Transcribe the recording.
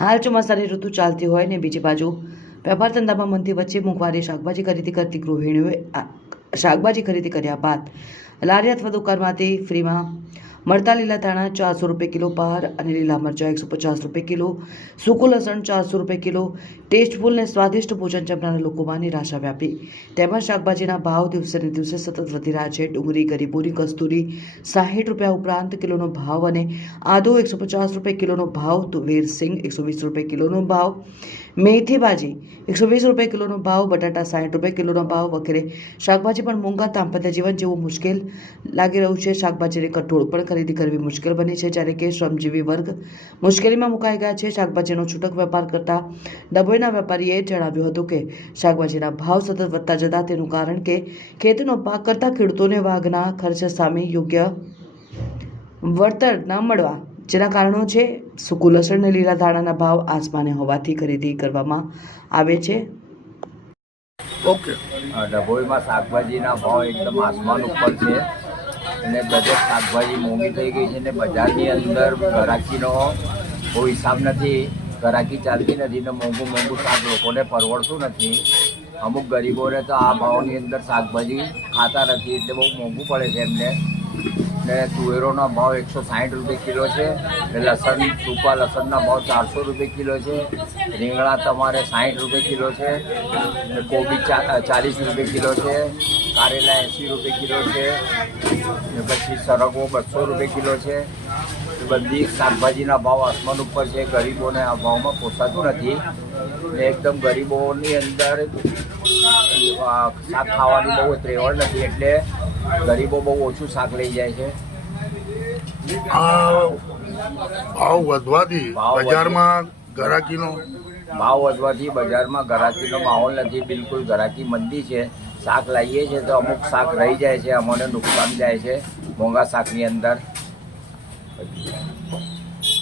હાલ ચોમાસાની ઋતુ ચાલતી હોય ને બીજી બાજુ વેપાર ધંધામાં મંદી વચ્ચે મોંઘવારી શાકભાજી ખરીદી કરતી ગૃહિણીઓએ શાકભાજી ખરીદી કર્યા બાદ લારી અથવા દુકાનમાંથી ફ્રીમાં મળતા લીલા ધાણા 400 રૂપિયા કિલો બહાર અને લીલા મરચાં 150 રૂપિયા કિલો, સૂકું લસણ 400 રૂપિયા કિલો, ટેસ્ટફુલ ને સ્વાદિષ્ટ ભોજન જમનારા લોકોમાં નિરાશા વ્યાપી. તેમજ શાકભાજીના ભાવ દિવસે ને દિવસે સતત વધી રહ્યા છે. ડુંગળી, ગરીબોની કસ્તુરી 60 રૂપિયા ઉપરાંત કિલોનો ભાવ અને આદુ 150 રૂપિયા કિલોનો ભાવ, તુવેર સિંગ 120 રૂપિયા કિલોનો ભાવ, મેથી ભાજી 120 રૂપિયા કિલોનો ભાવ, બટાટા 60 રૂપિયા કિલોનો ભાવ વગેરે શાકભાજી પણ મોંઘા. દાંપત્ય જીવન જેવું મુશ્કેલ લાગી રહ્યું છે. શાકભાજીની કઠોળ પણ ખરીદી કરવી મુશ્કેલ બની છે, જ્યારે કે શ્રમજીવી વર્ગ મુશ્કેલીમાં મુકાઈ ગયા છે. શાકભાજીનો છૂટક વેપાર કરતા ડભોઈના વેપારીએ જણાવ્યું હતું કે શાકભાજીના ભાવ સતત વધતા જતા તેનું કારણ કે ખેતીનો પાક કરતા ખેડૂતોને વાઘના ખર્ચ સામે યોગ્ય વળતર ન મળવા જેના કારણો છે. સૂકું લસણ અને લીલા ધાણાના ભાવ આસમાને હોવાથી ખરીદી કરવામાં આવે છે. ઓકે, ડભોઈમાં શાકભાજીના ભાવ એકદમ આસમાન ઉપર છે અને દરેક શાકભાજી મોંઘી થઈ ગઈ છે ને બજારની અંદર ઘરાકીનો કોઈ હિસાબ નથી. ઘરાકી ચાલતી નથી ને મોંઘું શાક લોકોને પરવડતું નથી. અમુક ગરીબોને તો આ ભાવની અંદર શાકભાજી ખાતા નથી એટલે બહુ મોંઘું પડે છે એમને. ને તુવેરોનો ભાવ 160 રૂપિયા કિલો છે, લસણ સૂકા લસણના ભાવ 400 રૂપિયા કિલો છે, રીંગણા તમારે 60 રૂપિયા કિલો છે, કોબી 40 રૂપિયા કિલો છે, કારેલા 80 રૂપિયા કિલો છે, ને પછી સરગવો 200 રૂપિયા કિલો છે. બધી શાકભાજીના ભાવ આસમાન ઉપર છે. ગરીબોને આ ભાવમાં પોસાતું નથી ને એકદમ ગરીબોની અંદર શાક ખાવાની બહુ ત્રેવડ નથી એટલે ગરીબો બહુ ઓછું શાક લઈ જાય છે. ભાવ વધવાથી બજારમાં ગરાકીનો માહોલ નથી. બિલકુલ ગરાકી મંદી છે. શાક લાવીએ છીએ તો અમુક શાક રહી જાય છે, અમને નુકસાન જાય છે મોંઘા શાકની અંદર.